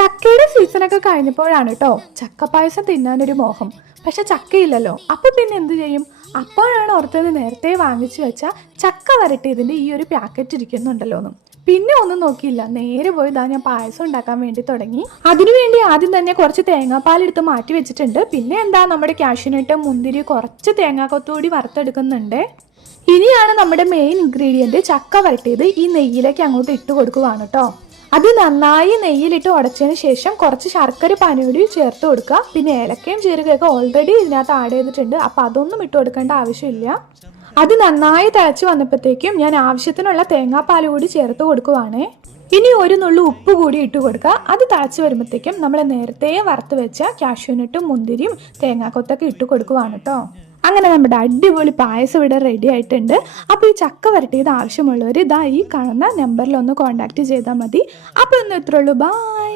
ചക്കയുടെ സീസണൊക്കെ കഴിഞ്ഞപ്പോഴാണ് കേട്ടോ ചക്കപ്പായസം തിന്നാനൊരു മോഹം. പക്ഷെ ചക്കയില്ലല്ലോ. അപ്പൊ പിന്നെ എന്ത് ചെയ്യും? അപ്പോഴാണ് ഓർത്തത് നേരത്തെ വാങ്ങിച്ചു വെച്ച ചക്ക വരട്ടിയതിന്റെ ഈ ഒരു പാക്കറ്റ് ഇരിക്കുന്നുണ്ടല്ലോന്നും. പിന്നെ ഒന്നും നോക്കിയില്ല, നേരെ പോയി ഞാൻ പായസം ഉണ്ടാക്കാൻ വേണ്ടി തുടങ്ങി. അതിനുവേണ്ടി ആദ്യം തന്നെ കുറച്ച് തേങ്ങാപ്പാലെടുത്ത് മാറ്റി വെച്ചിട്ടുണ്ട്. പിന്നെ എന്താ, നമ്മുടെ കാഷ്യൂനട്ട്, മുന്തിരി, കുറച്ച് തേങ്ങാക്കൊത്തുകൂടി വറുത്തെടുക്കുന്നുണ്ട്. ഇനിയാണ് നമ്മുടെ മെയിൻ ഇൻഗ്രീഡിയന്റ് ചക്ക വരട്ടിയത് ഈ നെയ്യിലേക്ക് അങ്ങോട്ട് ഇട്ട് കൊടുക്കുവാണ് കേട്ടോ. അത് നന്നായി നെയ്യിലിട്ട് ഉടച്ചതിന് ശേഷം കുറച്ച് ശർക്കര പാനിയോടി ചേർത്ത് കൊടുക്കുക. പിന്നെ ഏലക്കയും ജീരകമൊക്കെ ഓൾറെഡി ഇതിനകത്ത് ആഡ് ചെയ്തിട്ടുണ്ട്, അപ്പം അതൊന്നും ഇട്ട് കൊടുക്കേണ്ട ആവശ്യമില്ല. അത് നന്നായി തിളച്ച് വന്നപ്പോഴത്തേക്കും ഞാൻ ആവശ്യത്തിനുള്ള തേങ്ങാപ്പാൽ കൂടി ചേർത്ത് കൊടുക്കുവാണേ. ഇനി ഒരു നുള്ളു ഉപ്പ് കൂടി ഇട്ട് കൊടുക്കുക. അത് തിളച്ച് വരുമ്പോഴത്തേക്കും നമ്മൾ നേരത്തെ വറുത്ത് വെച്ച കാഷ്യൂനട്ടും മുന്തിരിയും തേങ്ങാക്കൊത്തൊക്കെ ഇട്ട് കൊടുക്കുവാണ് കേട്ടോ. അങ്ങനെ നമ്മുടെ അടിപൊളി പായസം ഇവിടെ റെഡി ആയിട്ടുണ്ട്. അപ്പോൾ ഈ ചക്ക വരട്ടിയത് ആവശ്യമുള്ളവർ ഇതാ ഈ കാണുന്ന നമ്പറിൽ ഒന്ന് കോൺടാക്ട് ചെയ്താൽ മതി. അപ്പോൾ ഇന്ന് ഇത്രയുള്ളൂ. ബൈ.